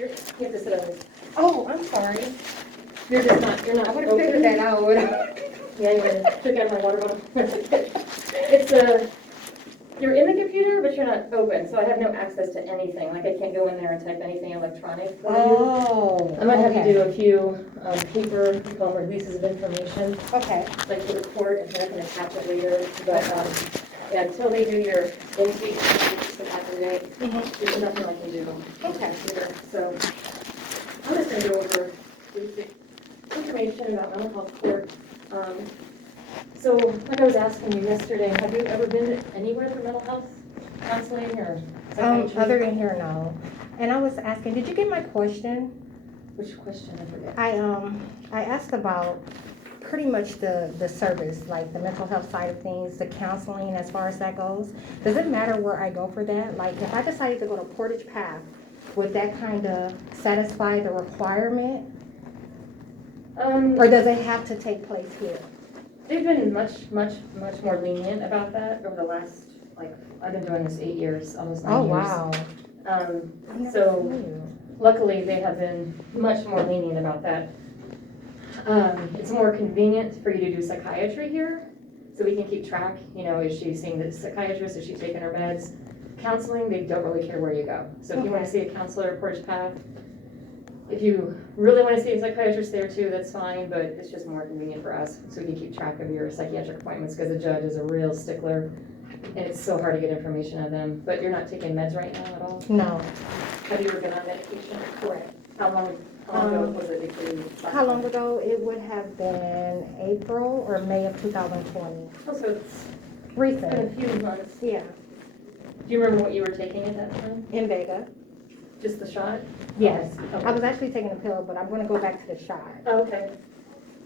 You have to sit on this. Oh, I'm sorry. You're just not, you're not. I would have figured that out. Yeah, you would have took out my water bottle. It's you're in the computer, but you're not open, so I have no access to anything. Like I can't go in there and type anything electronic for you. Oh. I might have okay. you do a few paper, we call them releases of information, Okay. like for the court, and I can attach it later. But yeah, until they do your intake, it's the half a day. There's nothing I can do. Okay. So I'm just gonna go over basic information about mental health court. So like I was asking you yesterday, have you ever been anywhere for mental health counseling or psychiatry? Other than here, no. And I was asking, did you get my question? Which question, I forget. I asked about pretty much the service, like the mental health side of things, the counseling as far as that goes. Does it matter where I go for that? Like if I decided to go to Portage Path, would that kind of satisfy the requirement? Or does it have to take place here? They've been much more lenient about that over the last, like, I've been doing this 8 years, almost 9 Oh, years. wow. So luckily they have been much more lenient about that. It's more convenient for you to do psychiatry here, so we can keep track, you know, is she seeing the psychiatrist, is she taking her meds? Counseling, they don't really care where you go. So if you want to see a counselor at Portage Path, if you really want to see a psychiatrist there too, that's fine, but it's just more convenient for us, so we can keep track of your psychiatric appointments, because the judge is a real stickler, and it's so hard to get information on them. But you're not taking meds right now at all? No. Have you ever been on medication? Correct. How long ago was it before you? How long ago? It would have been April or May of 2020. Oh, so it's been a Recent. few months. Yeah. Do you remember what you were taking at that time? In Vega. Just the shot? Yes. Okay. I was actually taking a pill, but I'm going to go back to the shot. Oh, okay.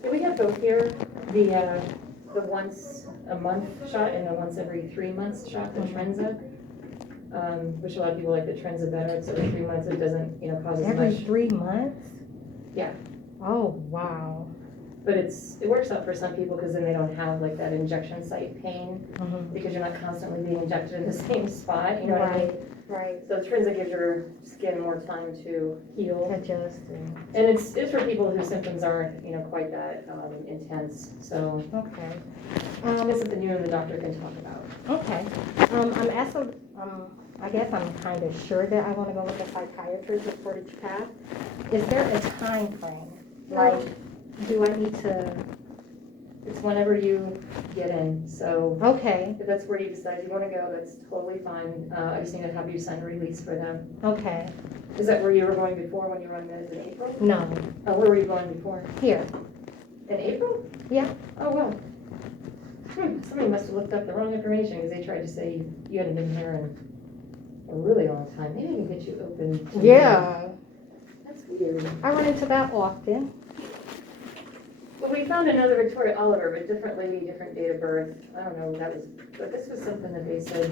Yeah, we have both here, the once a month shot and the once every 3 months shot, the Trenza. Which a lot of people like the Trenza better. It's every 3 months. It doesn't, you know, cause as Every much. 3 months? Yeah. Oh, wow. But it works out for some people because then they don't have like that injection site pain, because you're not constantly being injected in the same spot. You know what I mean? Right. So the Trenza gives your skin more time to heal. Adjusting. And it's for people whose symptoms aren't, you know, quite that intense. So Okay. this is the new and the doctor can talk about. Okay. I'm also, I guess I'm kind of sure that I want to go with a psychiatrist at Portage Path. Is there a time frame? Like, do I need to? It's whenever you get in. So Okay. if that's where you decide you want to go, that's totally fine. I just need to have you sign a release for them. Okay. Is that where you were going before when you were on meds in April? No. Where were you going before? Here. In April? Yeah. Oh, wow. Somebody must have looked up the wrong information because they tried to say you hadn't been here in a really long time. Maybe I can get you open. Yeah. That's weird. I run into that often. Well, we found another Victoria Oliver, but different lady, different date of birth. I don't know, but this was something that they said,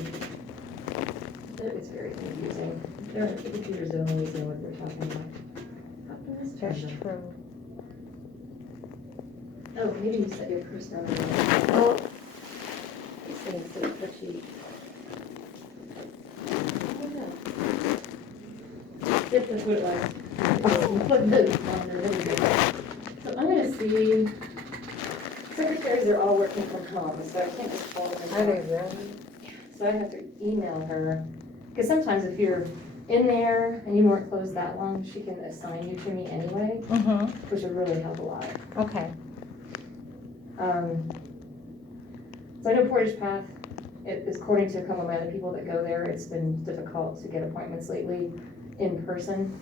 it was very confusing. The computers don't always know what they're talking about. That's true. Oh, maybe you said your personal name. Oh, It's gonna say the sheet. Yep, that's what it was. You put notes on there, there we go. So I'm gonna see, secretaries are all working from home, so I can't just call them. are they really? So I have to email her, because sometimes if you're in there and you weren't closed that long, she can assign you to me anyway, which would really help a lot. Okay. So I know Portage Path, it is according to a couple of my other people that go there, it's been difficult to get appointments lately in person.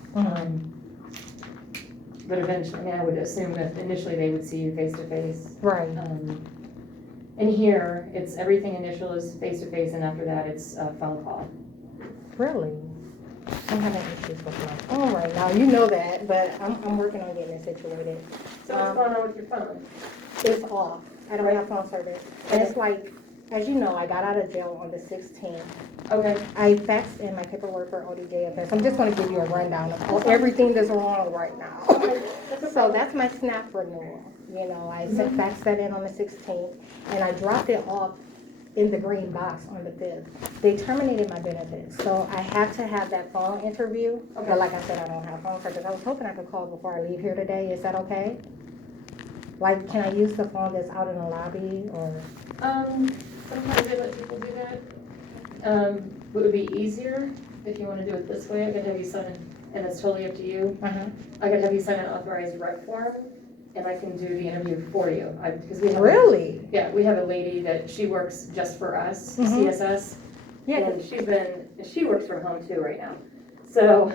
But eventually, I mean, I would assume that initially they would see you face to face. Right. And here, it's everything initial is face to face, and after that, it's a phone call. Really? I'm having issues with my phone right now. You know that, but I'm working on getting it situated. So what's going on with your phone? It's off. I don't have phone service. And it's like, as you know, I got out of jail on the 16th. Okay. I faxed in my paperwork for ODJFS. I'm just going to give you a rundown of everything that's wrong right now. So that's my SNAP renewal. You know, I faxed that in on the 16th, and I dropped it off in the green box on the 5th. They terminated my benefits, so I have to have that phone interview. Okay. But like I said, I don't have phone service. I was hoping I could call before I leave here today. Is that okay? Like, can I use the phone that's out in the lobby, or? Sometimes they let people do that. What would be easier, if you wanna do it this way, I could have you sign, and it's totally up to you. Uh-huh. I could have you sign an authorized rep form, and I can do the interview for you. Because we have. Really? Yeah, we have a lady that she works just for us, Mhm. CSS. Yeah. And she works from home too right now. So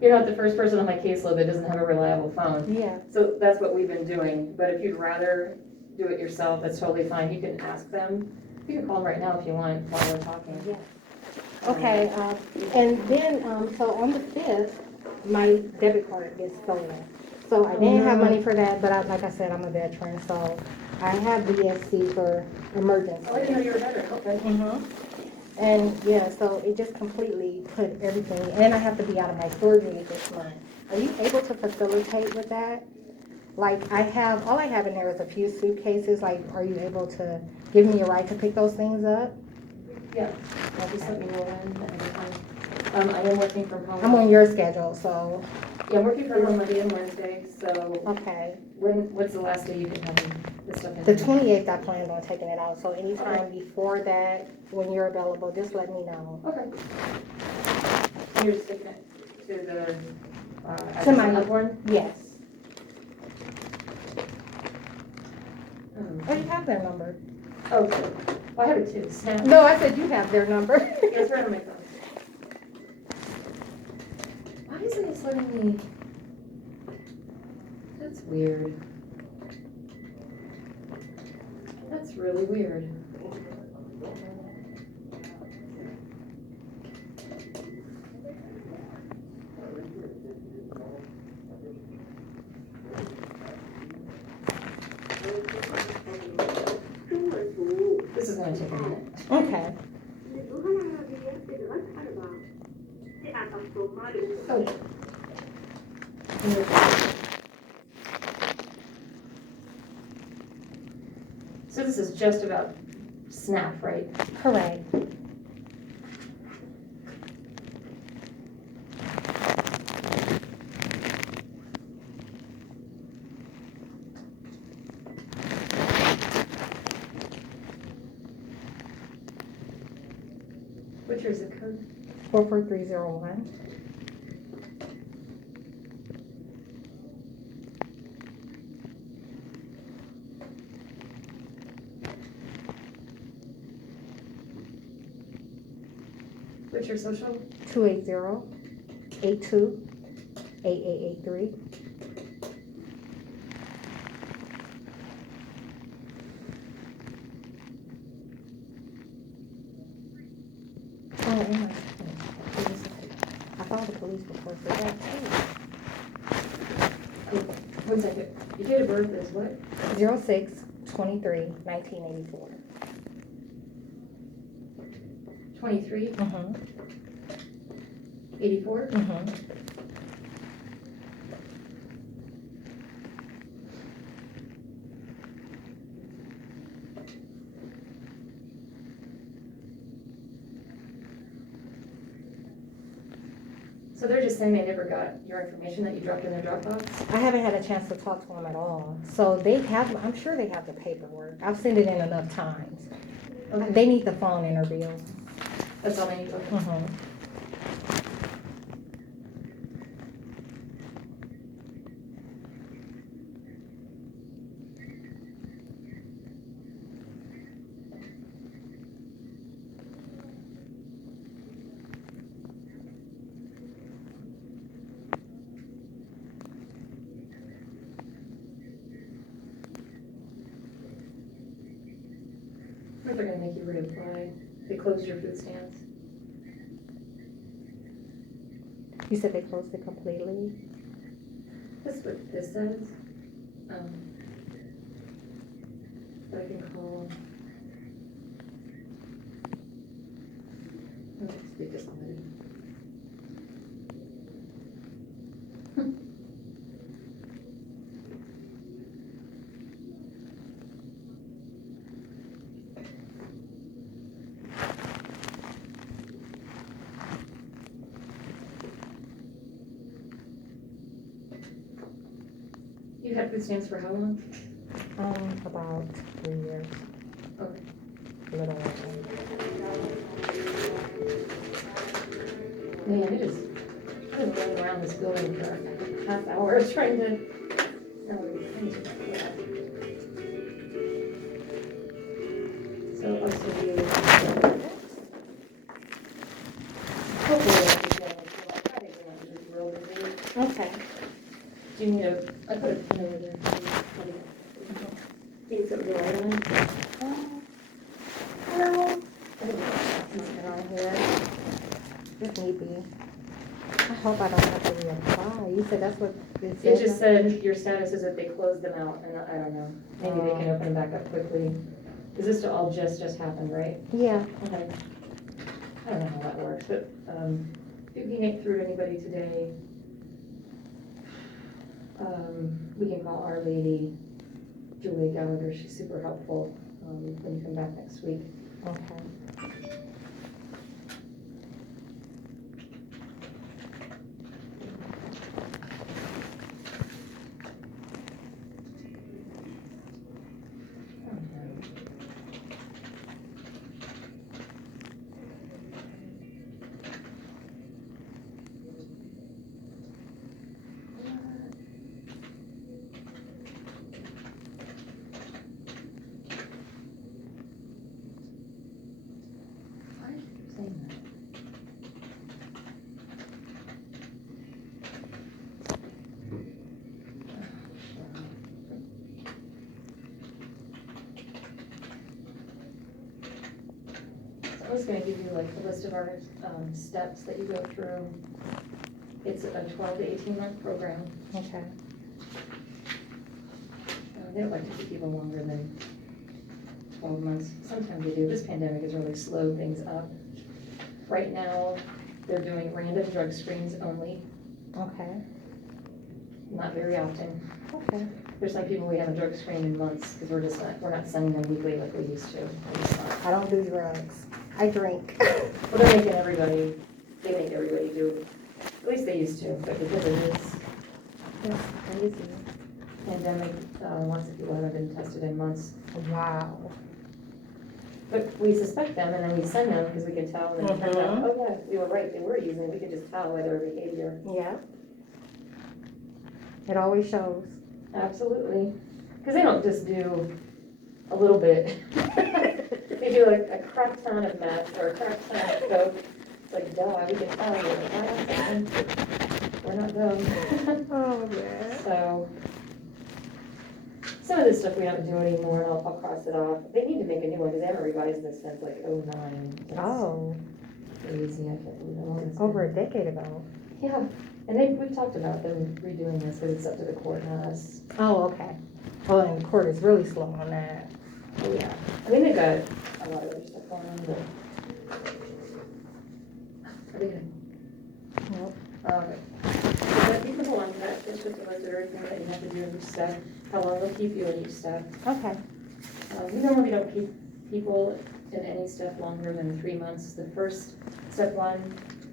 you're not the first person on my caseload that doesn't have a reliable phone. Yeah. So that's what we've been doing. But if you'd rather do it yourself, that's totally fine. You can ask them. You can call them right now if you want while we're talking. Yeah. Okay, and then, so on the 5th, my debit card gets stolen. So I didn't have money for that, but like I said, I'm a veteran, so I have VSC for emergency. Oh, I didn't know you were better. Okay. Mm-hmm. And yeah, so it just completely put everything, and I have to be out of my storage unit this month. Are you able to facilitate with that? Like, all I have in there is a few suitcases. Like, are you able to give me a ride to pick those things up? Yeah. Just let me know when ahead of time. I am working from home. I'm on your schedule, so, Yeah, I'm working from home Monday and Wednesday, so okay. what's the last day you can have this stuff in? The 28th, I planned on taking it out, so anytime before that, when you're available, just let me know. Okay. You're just taking it to the, To my- address one? Yes. Oh, Oh, you have their number. okay. Well, I have it too, Snap. No, I said you have their number. Yeah, it's right on my phone. Why isn't it letting me? That's weird. That's really weird. This is gonna take a minute. Okay. So this is just about Snap, right? Correct. What's your zip code? 44301. What's your social? 280-82-8883. Oh, and my police. I found the police report for that too. 1 second. Your date of birth is what? 06/23/1984. 23, Mm-hmm. 84? Mm-hmm. So they're just saying they never got your information that you dropped in their Dropbox? I haven't had a chance to talk to them at all. So they have, I'm sure they have the paperwork. I've sent it in enough times. Okay. They need the phone interview. That's all they need. Okay. Mm-hmm. What if they're gonna make you reapply? They closed your food stands. You said they closed it completely? That's what this says. But I can call. Let me speak to somebody. You had food stamps for how long? About 3 years. Okay. A little over. Man, I've been running around this building for a half hour trying to, no, yeah. So I'll see you. Hopefully I'll be done with my Friday, but I'm just real busy. Okay. Do you need I put a pen over there. Need something to write on? No. I think it's around here. If need be. I hope I don't have to reapply. You said that's what it said? It just said your status is that they closed them out, and I don't know. Maybe they can open them back up quickly. Is this all just happened, right? Yeah. Okay. I don't know how that works, but if you can get through to anybody today, we can call Our Lady, Julie Gallagher. She's super helpful when you come back next week. Okay. Why did you say that? So I was gonna give you like a list of our steps that you go through. It's a 12 to 18 month program. Okay. They don't like to keep people longer than 12 months. Sometimes they do. This pandemic has really slowed things up. Right now, they're doing random drug screens only, Okay. not very often. Okay. There's some people we haven't drug screened in months because we're not sending them weekly like we used to. We're just not. I don't do drugs. I drink. Well, they make everybody do, at least they used to, but because of this That's crazy. pandemic, lots of people haven't been tested in months. Wow. But we suspect them and then we send them because we can tell and then it turns out, oh yeah, we were right, they were using it. We could just tell by their behavior. Yeah. It always shows. Absolutely. Because they don't just do a little bit. They do like a crap ton of meth or a crap ton of coke. It's like, duh, we can tell you. We're not dumb. Oh, yeah. So, some of this stuff we don't do anymore, and I'll cross it off. They need to make a new one because they haven't revised this since like '09. Oh, Crazy, I can't believe how long it's over a been. decade ago. Yeah, and we've talked about them redoing this because it's up to the court, not us. Oh, okay. Well, and the court is really slow on that. Oh, yeah. I mean, they've got a lot of other stuff going on, but. Are they good? Nope. Okay. So that people go on to that, it's just a list of everything that you have to do in each step, how long they'll keep you in each step. Okay. We normally don't keep people in any step longer than 3 months. The first step one,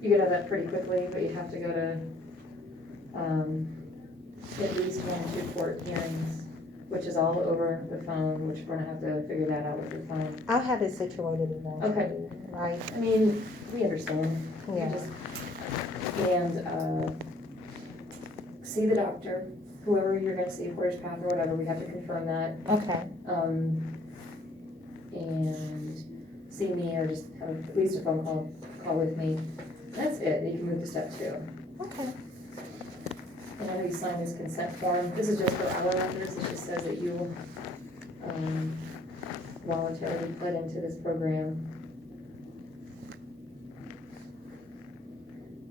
you get out of that pretty quickly, but you have to go to at least 1 or 2 court hearings, which is all over the phone, which we're gonna have to figure that out with the phone. I'll have it situated eventually. Okay. Right. I mean, we understand. We Yeah. just- And see the doctor, whoever you're gonna see, Portage Path or whatever, we have to confirm that. Okay. And see me or just have at least a phone call with me. That's it, you can move to step 2. Okay. And I know you sign this consent form. This is just for our records. It just says that you voluntarily pled into this program.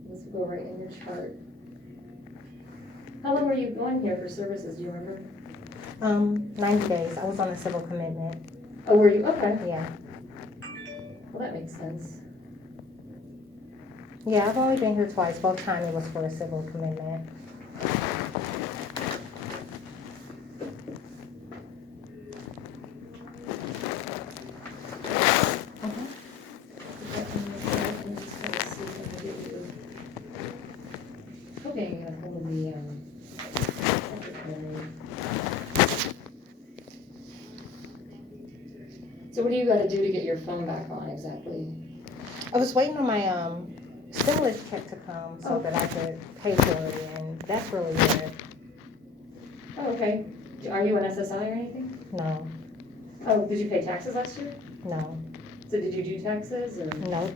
This will go right in your chart. How long were you going here for services, do you remember? 90 days. I was on a civil commitment. Oh, were you? Okay. Yeah. Well, that makes sense. Yeah, I've only been here twice. Both times it was for a civil commitment. Okay, I'm gonna hold the secretary. So what do you gotta do to get your phone back on exactly? I was waiting on my stimulus check to come so that I could pay for it, and that's really it. Oh, okay. Are you an SSI or anything? No, Oh, did you pay taxes last year? no, So did you do taxes or? no.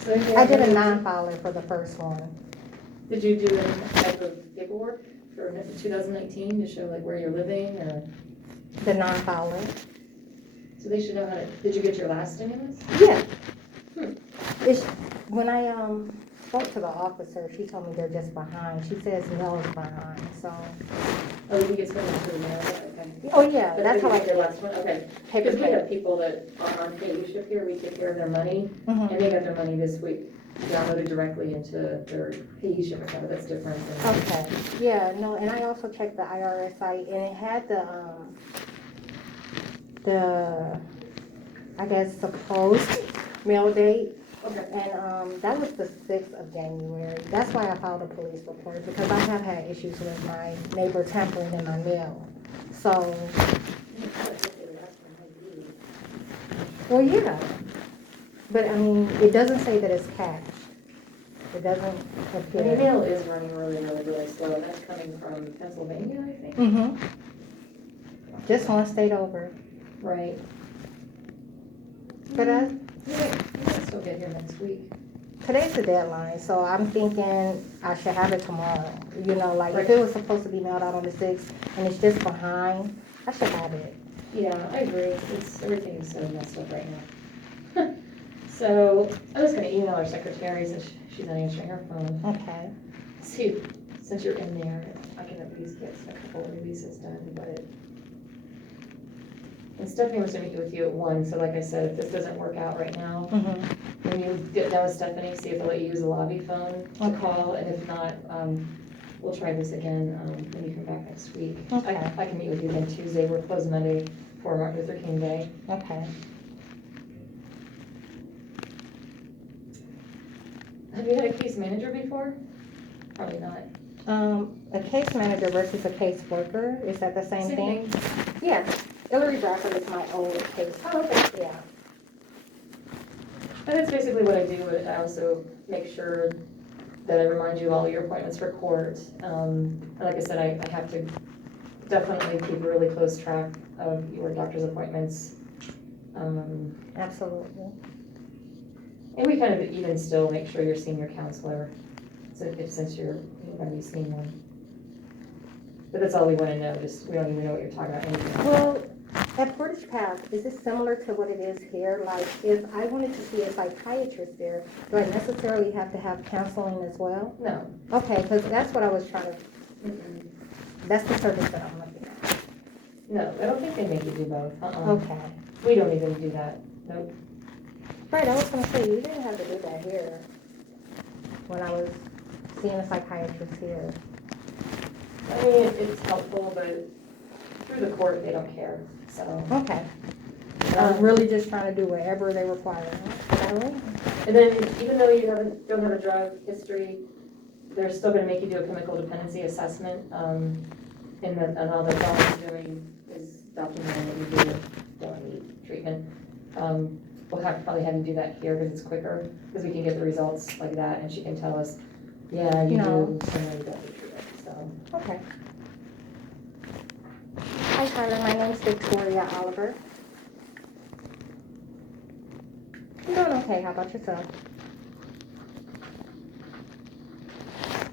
So if you I have did a any- non-filer for the first one. Did you do any type of paperwork for 2019 to show like where you're living or? The non-filer. So they should know how to, did you get your last stimulus? Yeah. Hmm. It's, when I spoke to the officer, she told me they're just behind. She says no is behind, so. Oh, you get spent through the mail, okay. Oh, yeah, But that's did how you I get your did last one, okay. paper Because we check. have people that are on payship here, we take care of their money, Mhm. and they got their money this week downloaded directly into their payship account, that's different than. Okay, yeah, no, and I also checked the IRS site, and it had the, I guess, supposed mail date, Okay. and that was the 6th of January. That's why I filed a police report, because I have had issues with my neighbor tampering in my mail. So, well, yeah, but I mean, it doesn't say that it's cash. It doesn't The appear. mail is running really slow, and that's coming from Pennsylvania, I think. Mm-hmm. Just one state over. Right. But You might still get here next week. today's the deadline, so I'm thinking I should have it tomorrow. You know, like if it was supposed to be mailed out on the 6th and it's just behind, I should have it. Yeah, I agree, everything is so messed up right now. So, I'm just gonna email our secretary since she's not answering her phone. Okay. See, since you're in there, I can at least get a couple of releases done, but. And Stephanie was gonna meet with you at 1, so like I said, if this doesn't work out right now, Mm-hmm. when you get done with Stephanie, see if they'll let you use the lobby phone to Okay. call, and if not, we'll try this again, when you come back next week. Okay. I can meet with you again Tuesday, we're closed Monday for Martin Luther King Day. Okay. Have you had a case manager before? Probably not. A case manager versus a case worker, is that the same thing? Yeah. Hillary Bradford is my old case. Oh, okay. Yeah. And that's basically what I do, but I also make sure that I remind you of all your appointments for court. And like I said, I have to definitely keep a really close track of your doctor's appointments. Absolutely. And we kind of even still make sure you're seeing your counselor, since you're gonna be seeing one. But that's all we wanna know, just, we don't even know what you're talking about anymore. Well, at Portage Path, is it similar to what it is here? Like, if I wanted to see a psychiatrist there, do I necessarily have to have counseling as well? No. Okay, because that's what I was trying to, Mm-mm. that's the service that I'm looking at. No, I don't think they make you do both. Okay. We don't even do that, nope. Right, I was gonna say, you didn't have to do that here when I was seeing a psychiatrist here. I mean, it's helpful, but through the court, they don't care, so. Okay. I'm really just trying to do whatever they require. All right. And then even though you don't have a drug history, they're still gonna make you do a chemical dependency assessment. And all the doctor's doing is documenting that you don't need treatment. We'll probably have you do that here because it's quicker, because we can get the results like that and she can tell us, yeah, you No. do, so no, you don't need treatment, so. Okay. Hi, Tyler. My name's Victoria Oliver. I'm doing okay. How about yourself?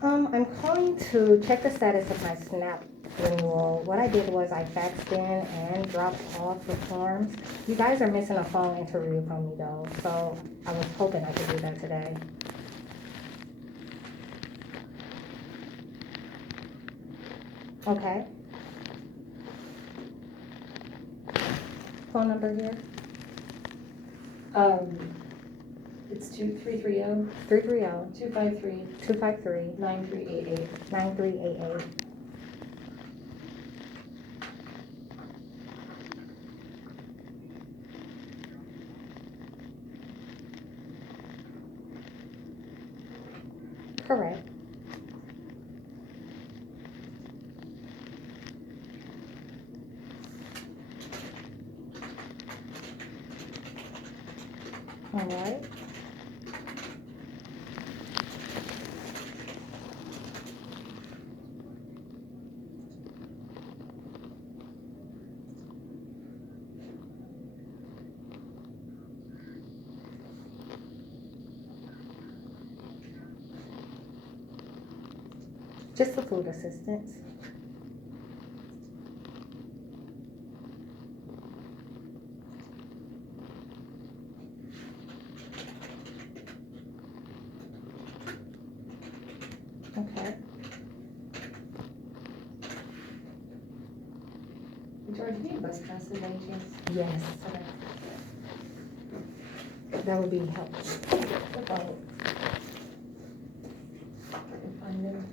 I'm calling to check the status of my SNAP renewal. What I did was I faxed in and dropped off the forms. You guys are missing a phone interview from me though, so I was hoping I could do that today. Okay. Phone number here? It's 330 330 253 253 9388. 9388. Correct. All right. Just the food assistance. Okay. George, do you need bus passes by any chance? Yes, Okay. that would be helpful. Okay. I can find them.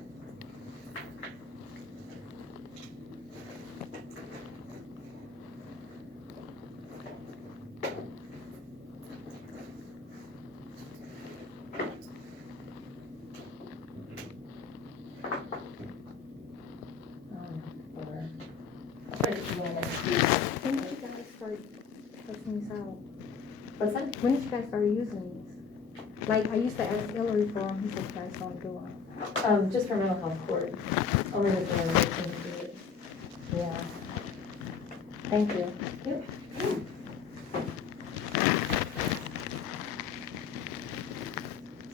Whatever. I'll try to do one next week. When did you guys start testing these out? What's that? When did you guys start using these? Like, I used to ask Hillary for them, he said you guys don't do them. Just for mental health court. Only with the victim period. Yeah. Thank you. Yep.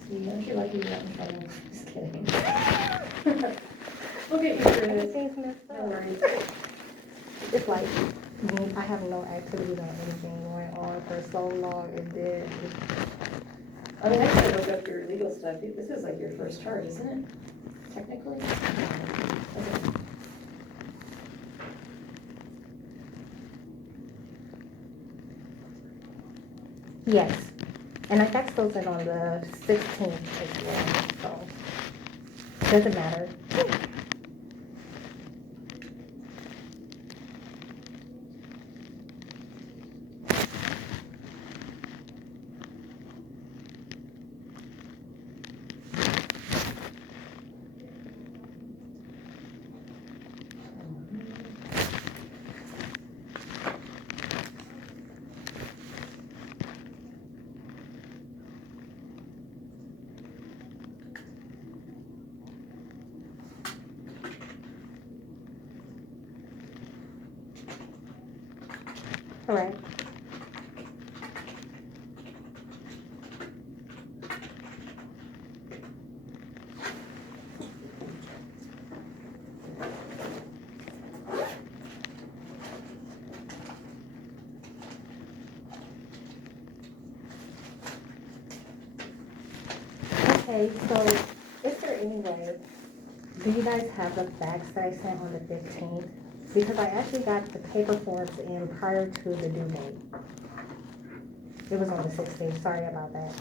See, aren't you lucky you got in trouble? Just kidding. We'll get you through this. Everything's messed No up. worries. It's like, I have no activities or anything going on for so long, and then I mean, I gotta look up your legal stuff. This is like your first charge, isn't it? Technically? Okay. yes. And I faxed those in on the 16th as well, so doesn't matter. All right. Okay, so is there any way, do you guys have the fax that I sent on the 15th? Because I actually got the paper forms in prior to the due date. It was on the 16th, sorry about that.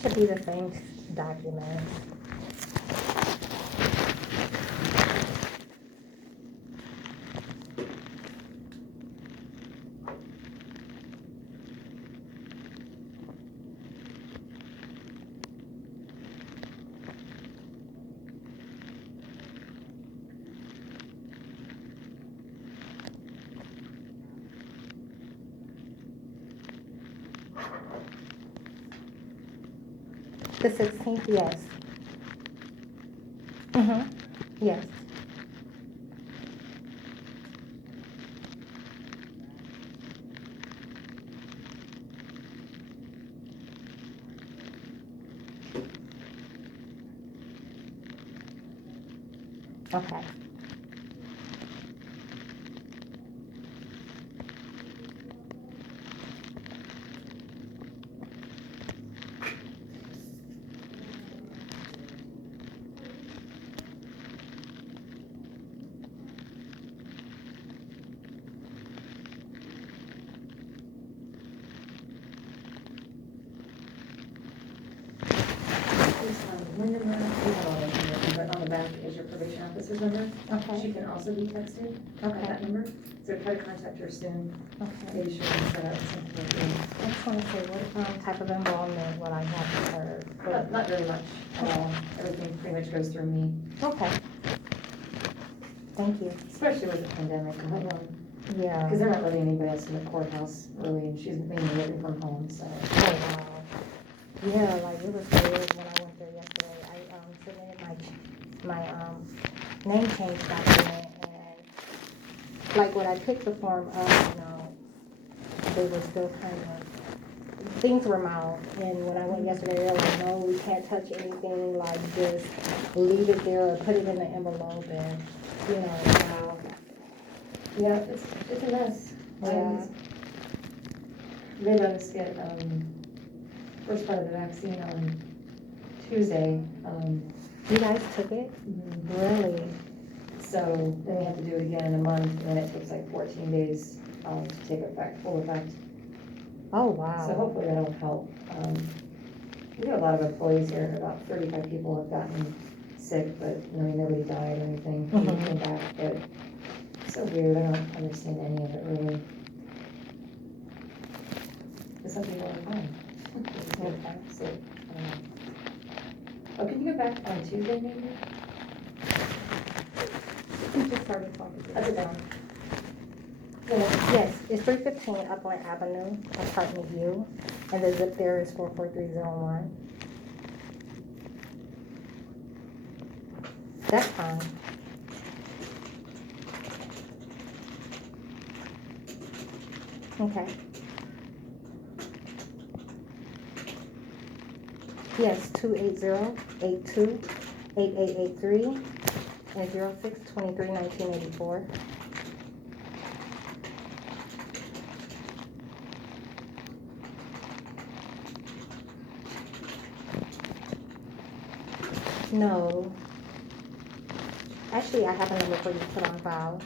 Should be the same document. The 16th, yes. Mm-hmm, yes. Okay. family number, we have all that information, but on the back is your probation officer's number. Okay, She can also be texted at okay, that number, so try to contact her soon, okay. maybe she'll set up something with you. I just wanna say, what type of involvement will I have with her? Not very much at all, everything pretty much goes through me, Okay. Thank you. especially with the pandemic going on. Yeah. Because they're not letting anybody else in the courthouse really, and she's mainly working from home, so. Oh, wow. Yeah, like it was weird when I went there yesterday. I submitted my name change document, and like when I picked the form up, they were still kind of, things were mild. And when I went yesterday, they were like, no, we can't touch anything, like just leave it there or put it in the envelope and, wow. Yeah, it's a mess. Yeah. They let us get, first part of the vaccine on Tuesday, You guys took it? Really? so then we have to do it again in a month, and then it takes like 14 days, to take effect, full effect. Oh, wow. So hopefully that'll help. We have a lot of employees here, about 35 people have gotten sick, but, nobody died or anything, people Mhm. came back, but it's so weird, I don't understand any of it really. But some people are fine. Okay. So, I don't know. Oh, can you go back on Tuesday maybe? You just started talking. That's it down. Yes, it's 315 Upland Avenue, apartment U, and the zip there is 44301. That's fine. Okay. Yes, 280-82-8883 and 06-23-1984. No. Actually, I have a number for you to put on file.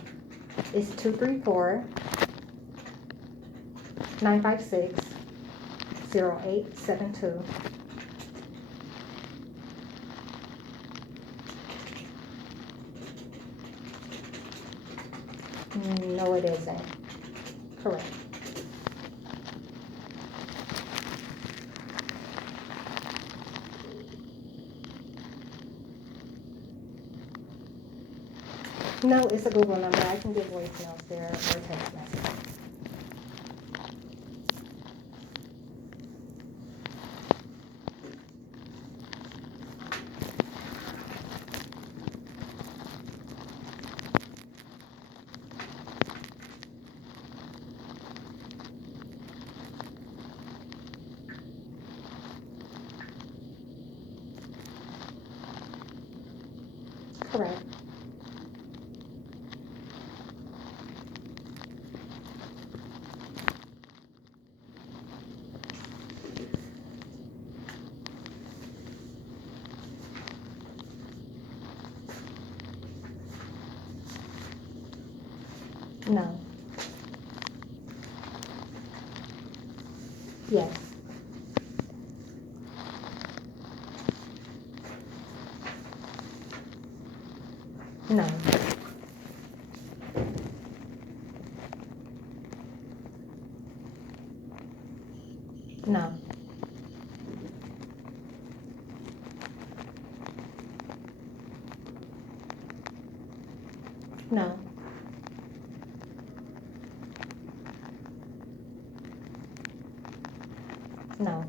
It's 234-956-0872. No, it isn't. Correct. No, it's a Google number. I can get voicemails there or text message. Correct. No. Yes. No. No. No. No.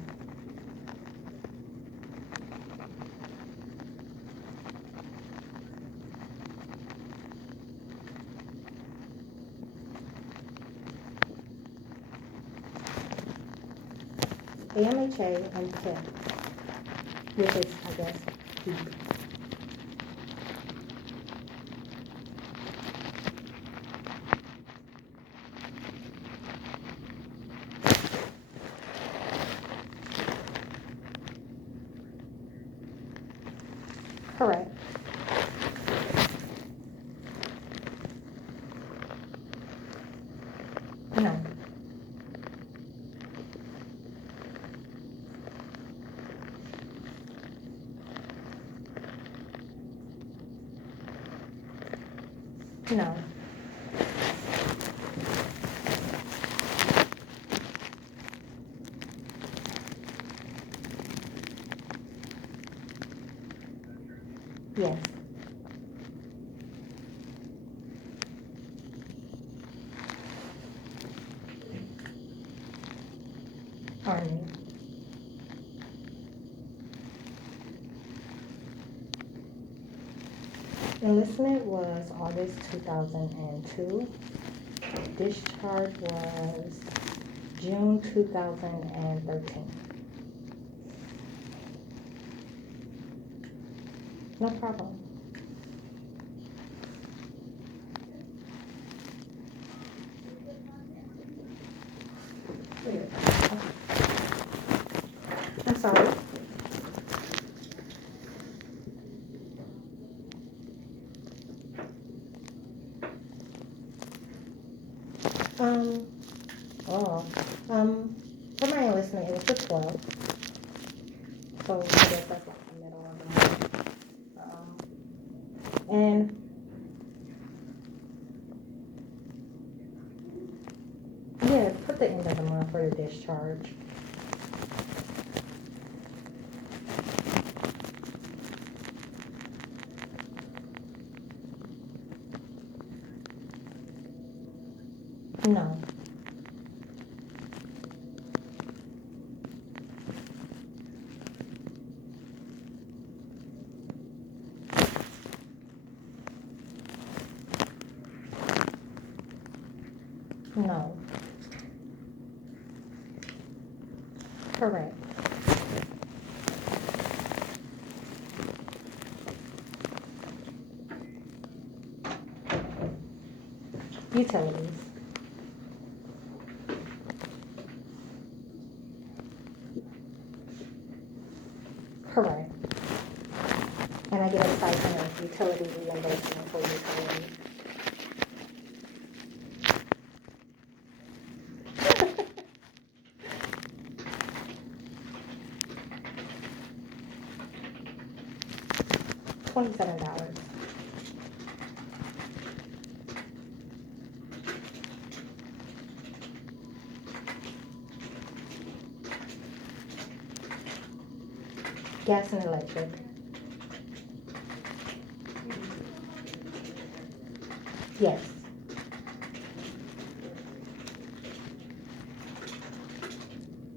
AMHA and PIP, which is, I guess, PEEP. Correct. No. No. Yes. Army. Enlistment was August 2002. Discharge was June 2013. No problem. I'm sorry. Um, oh, for my enlistment, it was the 12th. So I guess that's like the middle of the month. And yeah, put the end of the month for the discharge. No. No. Correct. Utilities. Correct. And I get a stipend of utility reimbursement for utilities. $27. Gas and electric. Yes.